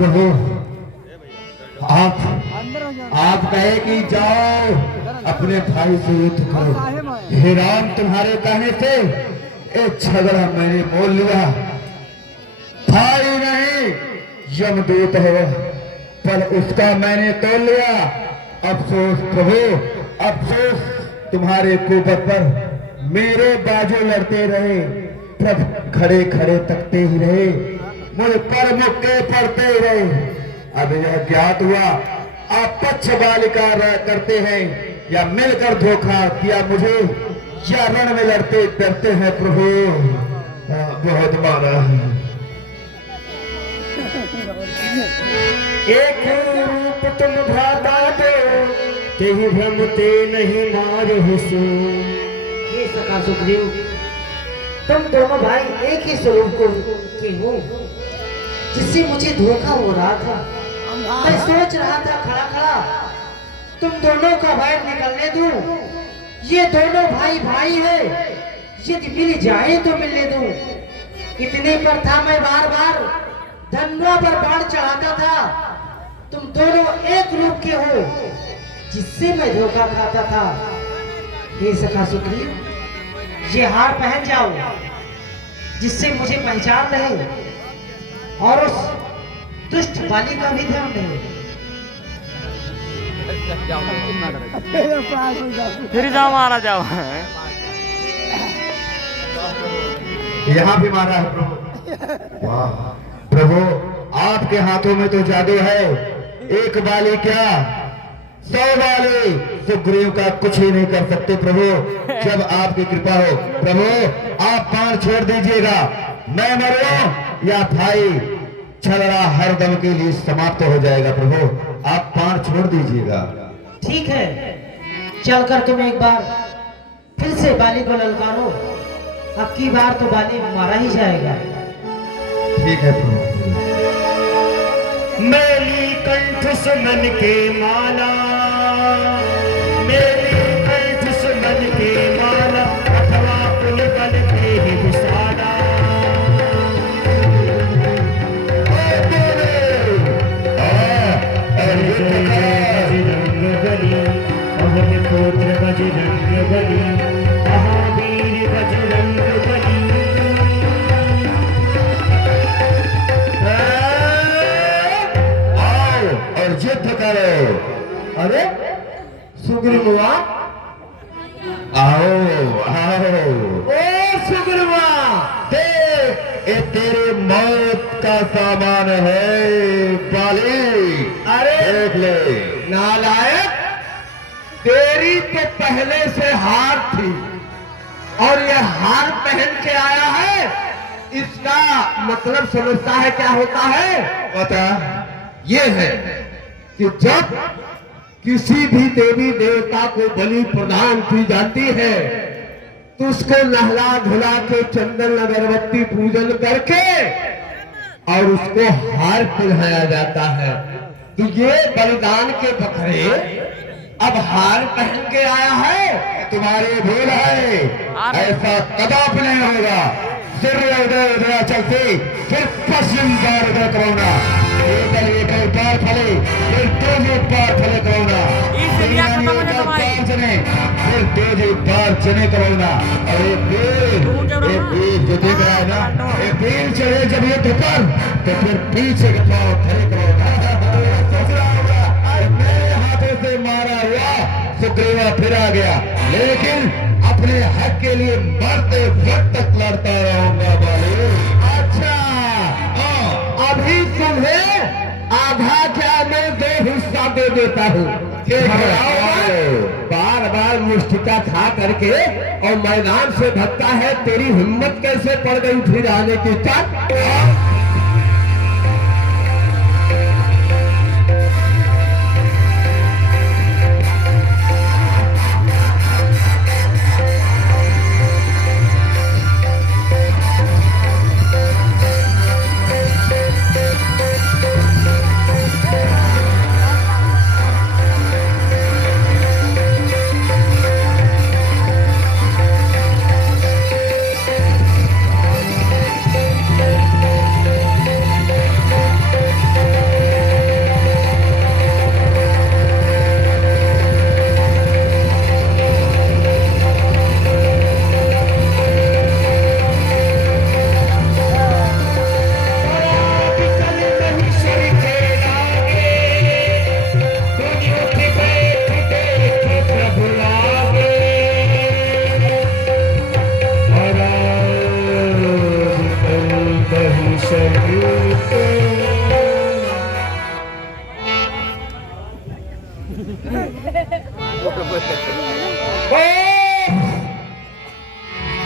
प्रभु आप आप कहे कि जाओ अपने भाई से युद्ध करो। हे राम, तुम्हारे कहने से एक झगड़ा मैंने मोल लिया। भाई नहीं यमदूत है, पर उसका मैंने तोल लिया। अफसोस प्रभु, अफसोस तुम्हारे कुबत पर। मेरे बाजू लड़ते रहे, प्रभु खड़े खड़े तकते ही रहे, मुझ पर मुक्के पड़ते ही रहे। अब यह ज्ञात हुआ आप पक्ष बालिका करते हैं या मिलकर धोखा किया मुझे, या रण में लड़ते डरते हैं प्रभु। बहुत मारा है। एक रूप तुम भ्राता दो, तेहि भ्रम ते नहीं मार हुसो। ये सखा सुग्रीव, तुम दोनों भाई एक ही स्वरूप के हो, जिससे मुझे धोखा हो रहा था। मैं सोच रहा था खड़ा खड़ा तुम दोनों का बाहर निकलने दूं। ये दोनों भाई भाई है, यदि मिल जाए तो मिलने दूं। इतने पर था मैं बार बार धनुआ पर बाण चढ़ाता था। तुम दोनों एक रूप के हो, जिससे मैं धोखा खाता था। हे सखा सुग्रीव, ये हार पहन जाओ, जिससे मुझे पहचान रहे और उस दुष्ट बाली का भी ध्यान रहे। फिर जाओ, मारा जाओ। यहाँ भी मारा है प्रभु। वाह प्रभु, आपके हाथों में तो जादू है। एक बाली क्या 100 बाली सुग्रीव का कुछ ही नहीं कर सकते प्रभु, जब आपकी कृपा हो। प्रभु आप बाण छोड़ दीजिएगा, मैं मरूं या भाई झगड़ा हर दम के लिए समाप्त हो जाएगा। प्रभु आप बाण छोड़ दीजिएगा। ठीक है, चलकर तुम एक बार फिर से बाली को ललकारो। अब की बार तो बाली मारा ही जाएगा। ठीक है प्रभु। मेली कंठ सुमन के माला, मेली कंठ सुमन के माला, अथवा पुल बल के ही विशाला। बजरंग बली, पवन पुत्र बजरंग बली, महावीर बजरंग बली। और युद्ध करो। अरे सुग्रीवा, आओ आओ। ओ सुग्रीवा, देख ये तेरे मौत का सामान है बाली। अरे देख ले। नालायक, तेरी तो पहले से हार थी और ये हार पहन के आया है। इसका मतलब समझता है क्या होता है? बता। ये है कि जब किसी भी देवी देवता को बलि प्रदान की जाती है तो उसको नहला धुला के चंदन अगरबत्ती पूजन करके और उसको हार पहनाया जाता है। तो ये बलिदान के बकरे अब हार पहन के आया है। तुम्हारी भूल है, ऐसा कदापि नहीं होगा। सूर्य उदय उदया चलते फिर पश्चिम द्वार उदय कराऊंगा। एक बार फले फिर दो बार फले कराऊंगा। फिर दो बार चने कराऊंगा। और एक वीर जो देख रहा है ना, एक वीर चढ़े जब ये दुपर तो फिर पीछे के पांव खड़े कराऊंगा। सोच रहा होगा मेरे हाथों से मारा हुआ सुग्रीवा फिर आ गया, लेकिन अपने हक के लिए मरते वक्त तक लड़ता रहूंगा बाली। अच्छा, अभी तुम्हें आधा क्या मैं 2 हिस्सा दे देता हूँ। बार बार मुष्टिका खा करके और मैदान से भगता है, तेरी हिम्मत कैसे पड़ गई फिर आने की? तक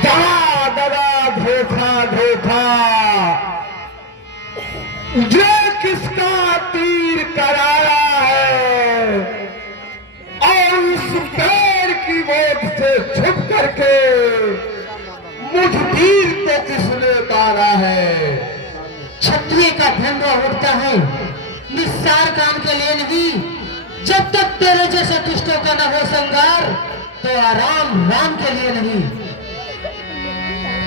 दगा दगा धोखा धोखा, जो किसका तीर करारा है, और उस पैर की मौत से छुप करके मुझ तीर को किसने मारा है। क्षत्रिय का धंधा उठता है निस्सार काम के लिए नहीं। जब तक तेरे जैसे दुष्टों का न हो संगार, तो आराम राम के लिए नहीं।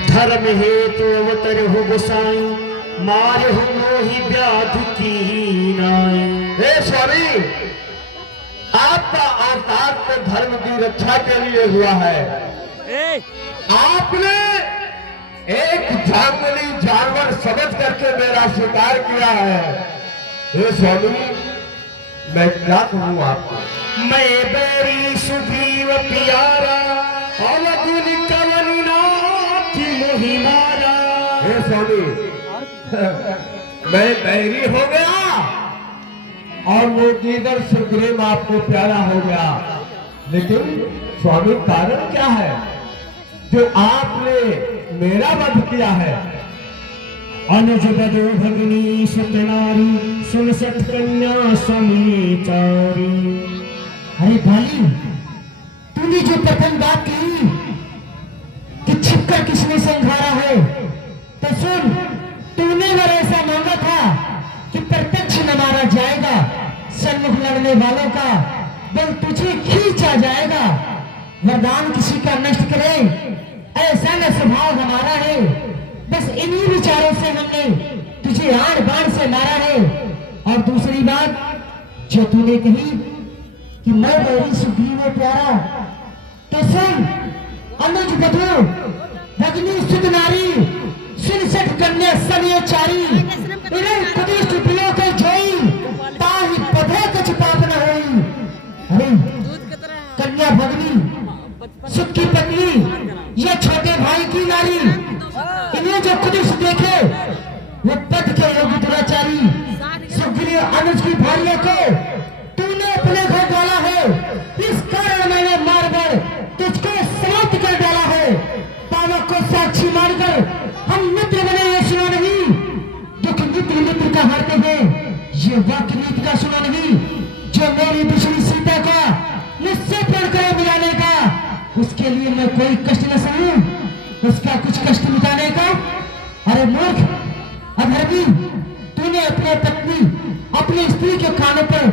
धर्म हेतु अवतर हो गोसाई, मार हो मोहि व्याधि की नाई। हे स्वामी, आपका अवतार तो धर्म की रक्षा के लिए हुआ है। आपने एक जंगली जानवर समझ करके मेरा शिकार किया है। हे स्वामी, मैं क्या कहूँ आपको। मैं बैरी सुग्रीव प्यारा, अवगुण कवन नाथ मोहि मारा। हे स्वामी, मैं बैरी हो गया और वो जिधर सुग्रीव आपको प्यारा हो गया, लेकिन स्वामी कारण क्या है जो आपने मेरा वध किया है। अनुज बधो भगिनी सतनारी, 67 कन्या समीचारी। अरे बाली, तूने जो प्रथम बात की कि छिपकर किसने संघारा है, तो सुन, तूने वर ऐसा मांगा था कि प्रत्यक्ष न मारा जाएगा, सन्मुख लड़ने वालों का बल तुझे खींचा जाएगा। वरदान किसी का नष्ट करे, ऐसा न स्वभाव हमारा है। बस इन्हीं विचारों से हमने तुझे आड़ बाड़ से मारा है। और दूसरी बात जो तूने कही कि मैं बैरी सुग्रीव प्यारा, तो सुन, अनुज बधू भगिनी सुत नारी, 67 कन्या समयचारी, इन्हें कदिष्ट बिलो के जोई, ताहि पधे कछ पाप न होई। अरे कन्या भगिनी, सुत की पत्नी, ये छोटे भाई की नारी, इन्हें जो कुदिष्ट देखे वो पद के योगी दुराचारी सुग्रीव अनुज की भाइयों को तूने अपने घर डाला है। इस कारण मैंने मारकर तुझको समाप्त कर डाला है। पावक को साक्षी मारकर हम मित्र बने, ये सुना नहीं। दुख मित्र मित्र का हारते हैं, ये वाक्य नीति का सुना नहीं। जो मेरी बिछड़ी सीता का मुझसे प्रण करे मिलाने का, उसके लिए मैं कोई कष्ट न सहूं, उसका कुछ कष्ट मिटाने का। अरे मूर्ख अधर्मी, तूने अपने पत्नी, अपनी स्त्री के कानों पर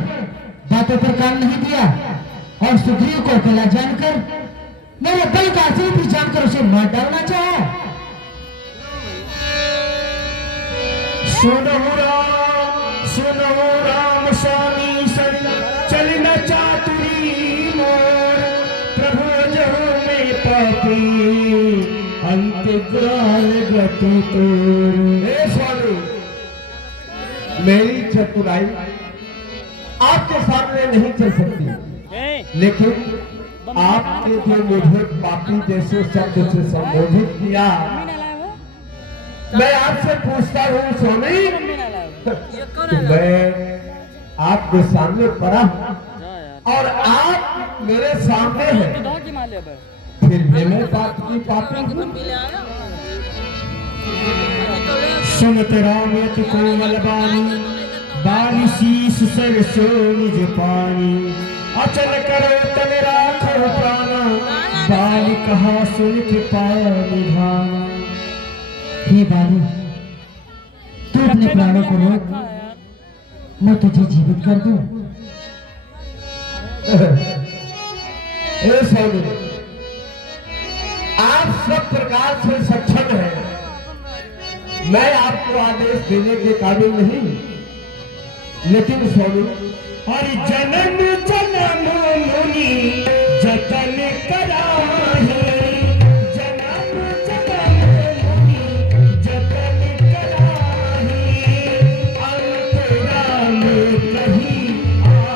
बातों पर कान नहीं दिया, और सुग्रीव को अकेला जानकर, मेरे बल का असीम भी जानकर उसे मार डालना चाहा। सुनो राम स्वामी शरण, चलना चातुरी मोर। प्रभु जहो में पापी, अंतग्राल गति तोर। हे स्वामी, मेरी चतुराई आपके सामने नहीं चल सकती, लेकिन आपने जो मुझे पापी जैसे शब्द से संबोधित किया, मैं आपसे पूछता हूँ स्वामी, तो मैं आपके सामने पड़ा हूँ और आप मेरे सामने हैं, फिर भी मैं बात की पापी हूँ। सुनत राम यति कोमल बानी, बाली शीस सरसो निज पानी। अचल करो तन राखो प्राणा, बाली कहा सुन के पाया निधाना। हे बाली, तू अपने प्राणों को रोक, मैं तुझे जीवित कर दूं। हे स्वामी, आप सब प्रकार से सक्षम हैं, मैं आपको आदेश देने के काबिल नहीं, लेकिन स्वामी, और जन्म जन्म मुनि जतन कराहे, जन्म जन्म मुनि जतन कराहे। अंतरा में कहीं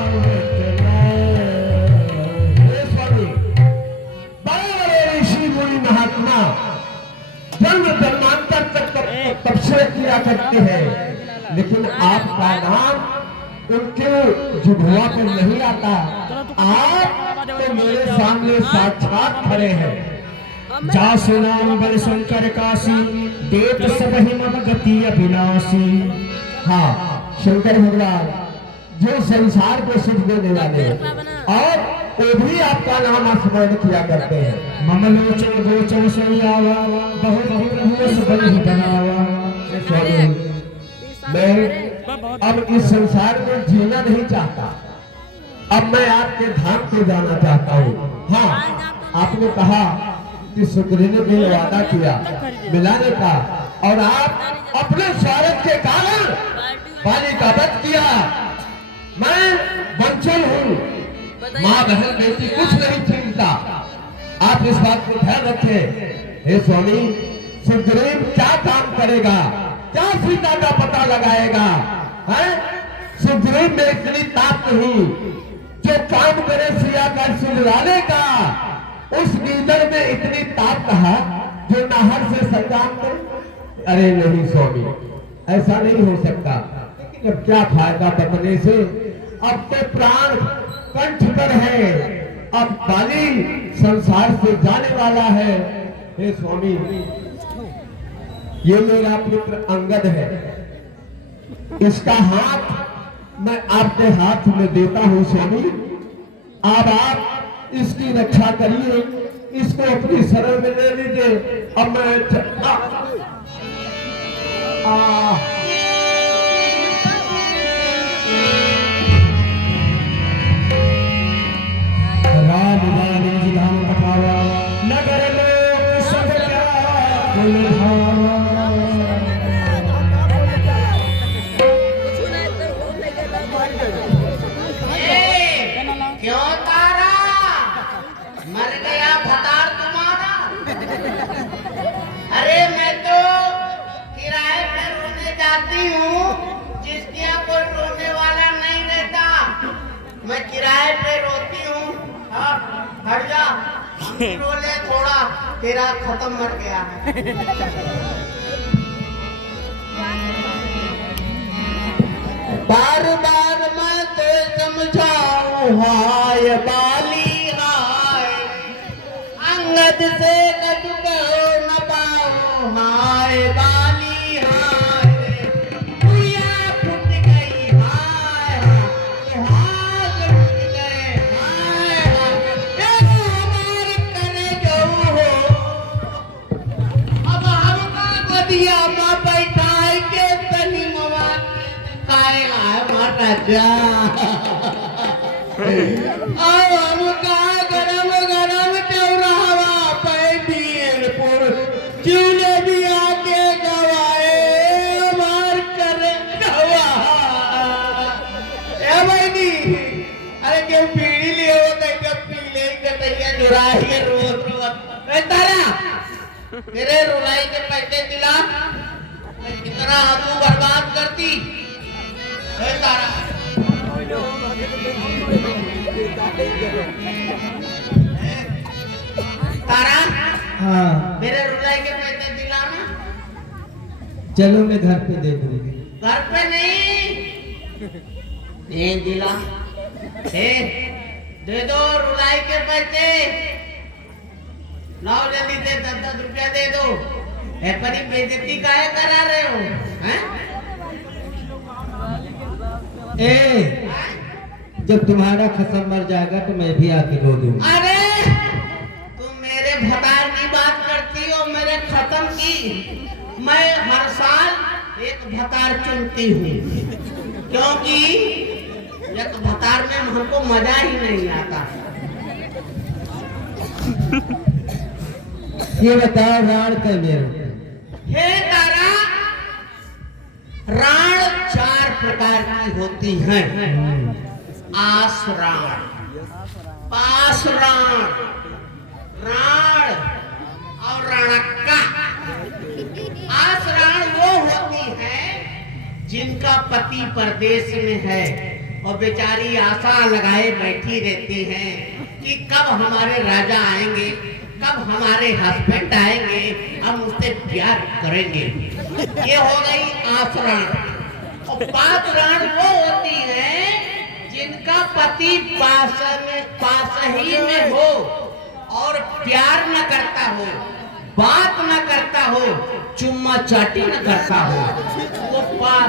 आवत हे स्वामी, बड़े ऋषि मुनि महात्मा जन्म जन्मांतर तक तपस्या किया करते हैं, लेकिन आपका नाम उनके जुभवा पे नहीं आता। आप तो मेरे सामने साक्षात खड़े हैं। जासु नाम बल शंकर काशी, देत सबहि मम गति अविनाशी। हाँ, शंकर भगवान जो संसार को सुख देने वाले हैं, और वो भी आपका नाम स्मरण किया करते हैं। मम लोचन गोचर सोयावा, बहु बहु प्रभु बल ही बनावा। मैं अब इस संसार में जीना नहीं चाहता, अब मैं आपके धाम पे जाना चाहता हूँ। हाँ, आपने कहा कि सुग्रीव ने भी वादा किया मिलाने का, और आप अपने स्वार्थ के कारण बाली का वध किया। मैं वंचल हूँ, माँ बहन बेटी कुछ नहीं चिंता। आप इस बात को ध्यान रखें। हे स्वामी, सुग्रीव क्या काम करेगा, क्या सीता का पता लगाएगा? हैं? सुग्रीव में इतनी ताकत नहीं जो काम करे सिया का सुलझाने का। उस नीदर में इतनी ताकत है जो नाहर से संग्राम करे। अरे नहीं स्वामी, ऐसा नहीं हो सकता। लेकिन अब क्या फायदा बतने से, अब तो प्राण कंठ पर है, अब बाली संसार से जाने वाला है। हे स्वामी, ये मेरा पुत्र अंगद है, इसका हाथ मैं आपके हाथ में देता हूँ स्वामी। अब आप इसकी रक्षा करिए, इसको अपनी शरण में ले लीजिए। अब मैं राम नाम निज धाम कहावा, नगर लोक सब क्या कुल धावा। क्यों तारा, मर गया भतार तुम्हारा? अरे मैं तो किराए पे रोने जाती हूँ, जिसके यहाँ कोई रोने वाला नहीं रहता। मैं किराए पे रोती हूँ। हट जा, रो ले थोड़ा, तेरा खत्म मर गया है। बार बार मैं तो समझाऊं, हाय बाली हाय, अंगद से कट कहो न पाओ, हाय बाली हाय, पुरिया फुट गई हाय, हाथ टूट गए हाय, हमारे करे जाऊ हो। अब हमका गदिया में बैठाए के तनी मवा काय महाराजा, अब हमका गरम गरम चौराहा पे बीरपुर चूल्हे भी आके गवाए, मार करे गवा। ए बहनी, अरे क्यों पीड़ी लिए हो तो पीले कटैया जुराही रोज रोज। तारा, मेरे रुलाई के पैसे दिला, मैं कितना आलू बर्बाद करती। तारा, तारा, हाँ, मेरे रुलाई के पैसे दिलाना। चलो मैं घर पे दे दूंगी। घर पे नहीं दिला, दे दो रुलाई के पैसे। लाओ जल्दी से 10-10 रुपया दे दो। परी बेइज्जती काहे करा रहे हो? हैं? ए, जब तुम्हारा खसम मर जाएगा तो मैं भी आके रो दूंगा। अरे तुम मेरे भतार की बात करती हो, मेरे खत्म की। मैं हर साल एक भतार चुनती हूँ, क्योंकि एक भतार में हमको मजा ही नहीं आता। ये बताओ राण का मेरे। हे तारा, राण 4 प्रकार की होती हैं। आस राण, पास राण, राण और राणक्का। आस राण वो होती है जिनका पति परदेश में है और बेचारी आशा लगाए बैठी रहती हैं कि कब हमारे राजा आएंगे, कब हमारे हस्बैंड आएंगे, हम उससे प्यार करेंगे। ये हो गई आस राण। और पास राण वो होती है जिसका पति पास ही में हो और प्यार न करता हो, बात न करता हो, चुम्मा चाटी न करता हो, वो पास